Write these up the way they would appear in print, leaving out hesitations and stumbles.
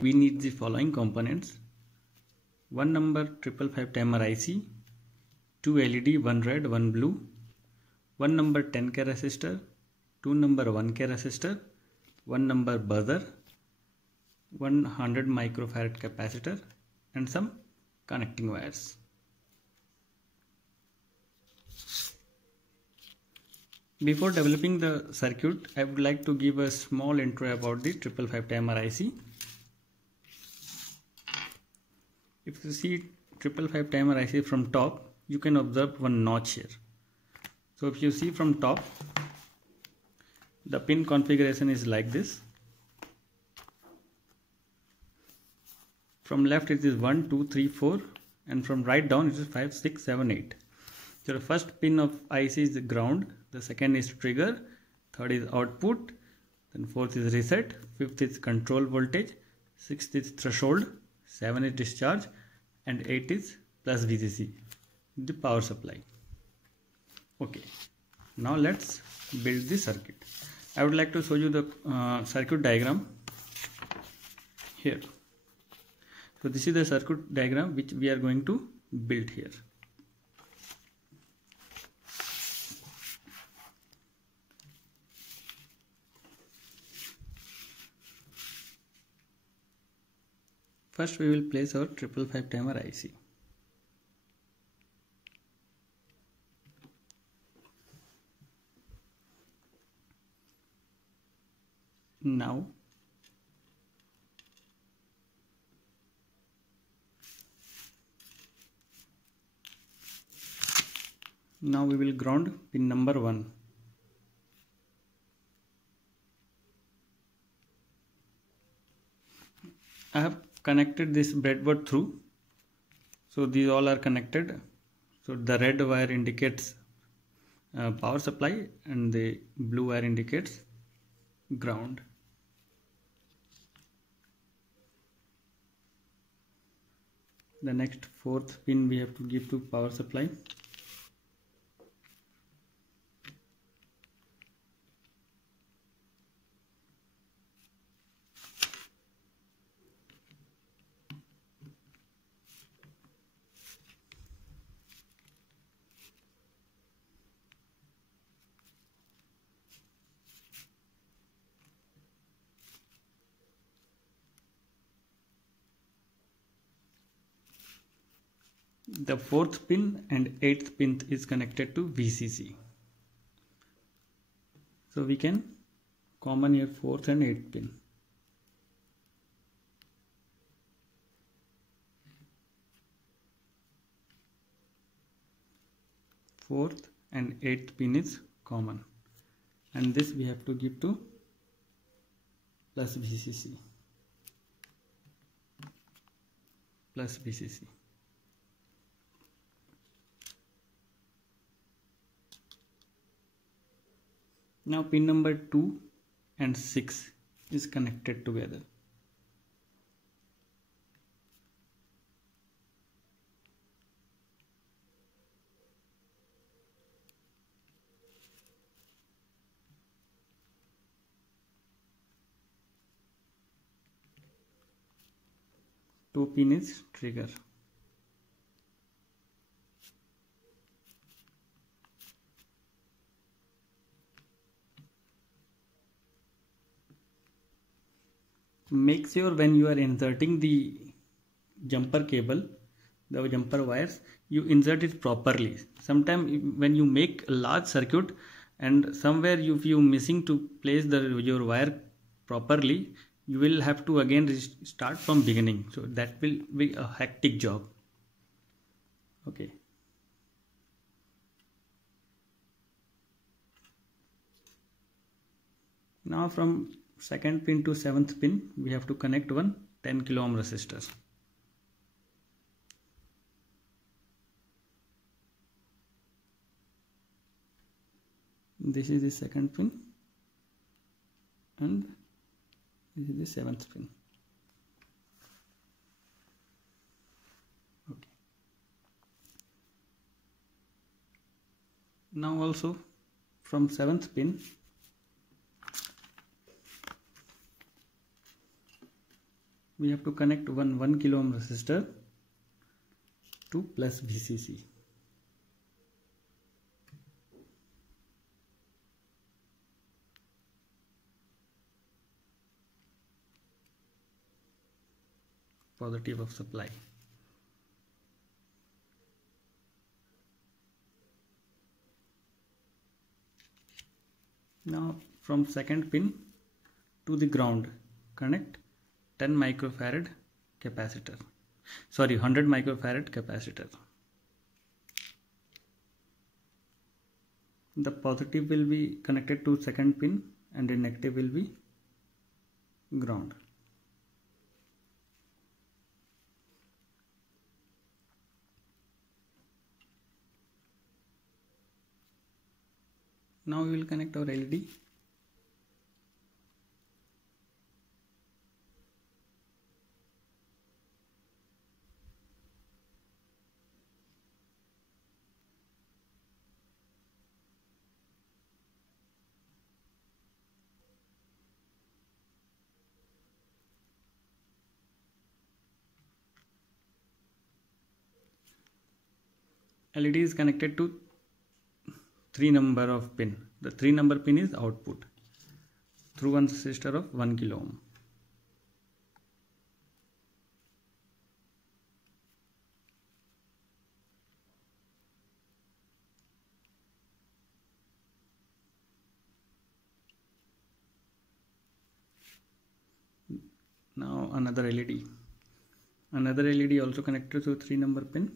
we need the following components: 1 number 555 timer IC, 2 LED, 1 red, 1 blue, 1 number 10K resistor, 2 number 1K resistor, 1 number buzzer, 100 microfarad capacitor, and some connecting wires. Before developing the circuit, I would like to give a small intro about the 555 timer IC. If you see 555 timer IC from top, you can observe one notch here. So if you see from top, the pin configuration is like this. From left it is 1, 2, 3, 4, and from right down it is 5, 6, 7, 8. So the first pin of IC is the ground, the second is trigger, third is output, then fourth is reset, fifth is control voltage, sixth is threshold, 7 is discharge, and 8 is plus VCC, the power supply. Okay, now let's build the circuit. I would like to show you the circuit diagram here. So this is the circuit diagram which we are going to build here. First we will place our 555 timer IC. Now we will ground pin number 1. I have connected this breadboard through, so these all are connected. So the red wire indicates power supply and the blue wire indicates ground. The next fourth pin we have to give to power supply. The fourth pin and eighth pin is connected to VCC. So we can common here fourth and eighth pin. Fourth and eighth pin is common, and this we have to give to plus VCC. Plus VCC. Now pin number 2 and 6 is connected together. Two pin is trigger. Make sure when you are inserting the jumper cable, the jumper wires, you insert it properly. Sometimes when you make a large circuit and somewhere if you missing to place your wire properly, you will have to again start from beginning. So that will be a hectic job. Okay. Now from second pin to seventh pin, we have to connect one 10 kilo ohm resistor. This is the second pin and this is the seventh pin. Okay. Now also from seventh pin we have to connect one 1 kilo ohm resistor to plus VCC. Positive of supply. Now from second pin to the ground connect 10 microfarad capacitor. Sorry, 100 microfarad capacitor. The positive will be connected to second pin and the negative will be ground. Now we will connect our LED. LED is connected to 3 number of pin. The 3 number pin is output through one resistor of 1 kilo ohm. Now another LED. Another LED also connected to 3 number pin.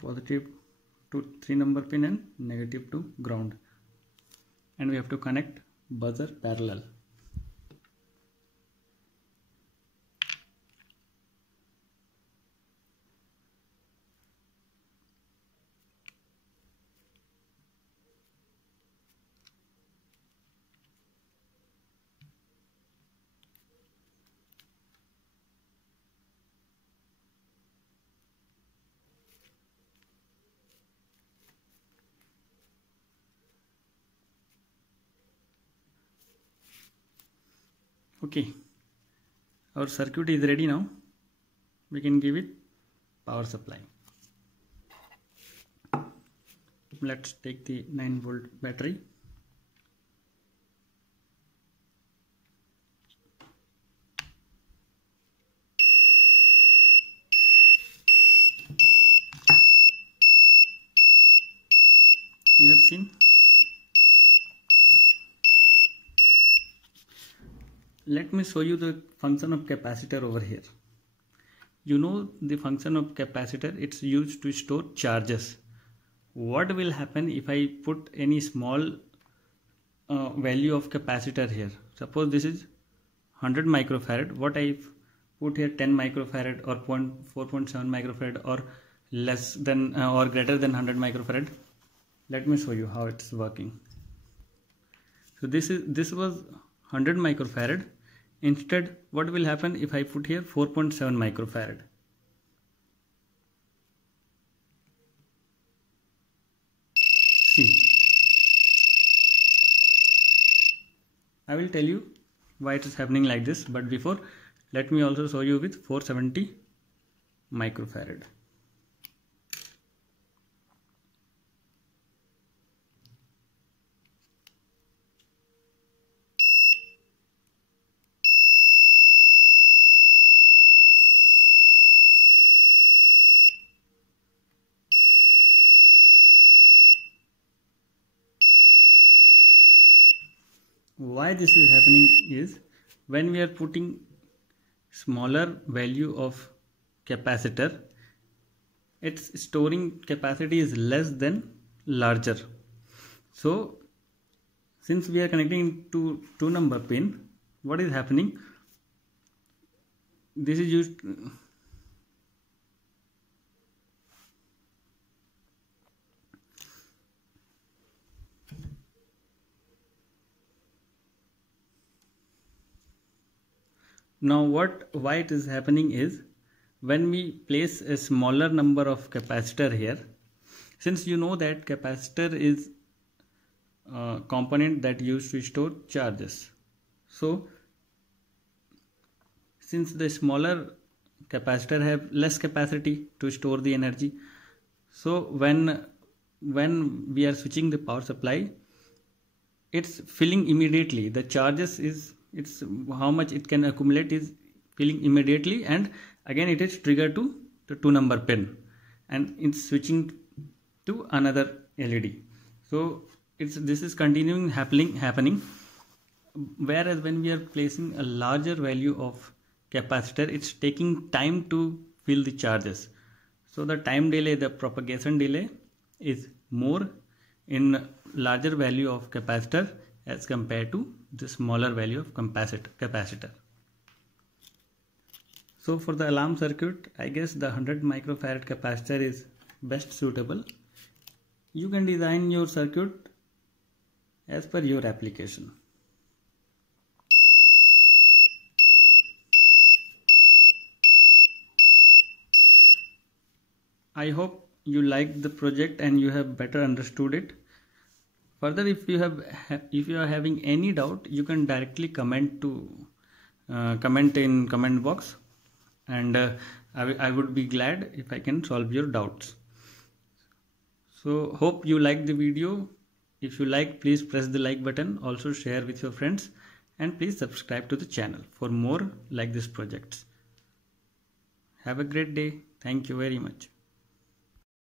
Positive to 3 number pin and negative to ground, and we have to connect buzzer parallel. Okay, our circuit is ready now. We can give it power supply. Let's take the 9-volt battery. You have seen. Let me show you the function of capacitor over here. You know the function of capacitor, it's used to store charges. What will happen if I put any small value of capacitor here? Suppose this is 100 microfarad. What I put here 10 microfarad or 4.7 microfarad or less than or greater than 100 microfarad. Let me show you how it's working. So this was 100 microfarad. Instead, what will happen if I put here 4.7 microfarad? See, I will tell you why it is happening like this, but before, let me also show you with 470 microfarad. Why this is happening is when we are putting smaller value of capacitor, its storing capacity is less than larger. So since we are connecting to 2 number pin, what is happening, this is used now. Why it is happening is, when we place a smaller number of capacitor here, since you know that capacitor is a component that used to store charges, so since the smaller capacitor have less capacity to store the energy, so when we are switching the power supply, it's filling immediately. The charges is, it's how much it can accumulate is filling immediately, and again it is triggered to the 2 number pin and it's switching to another LED. So this is continuing happening. Whereas when we are placing a larger value of capacitor, it's taking time to fill the charges. So the time delay, the propagation delay is more in larger value of capacitor as compared to the smaller value of capacitor. So for the alarm circuit, I guess the 100 microfarad capacitor is best suitable. You can design your circuit as per your application. I hope you liked the project and you have better understood it. Further, if you are having any doubt, you can directly comment in comment box, and I would be glad if I can solve your doubts. So hope you liked the video. If you like, please press the like button. Also share with your friends, and please subscribe to the channel for more like this projects. Have a great day. Thank you very much.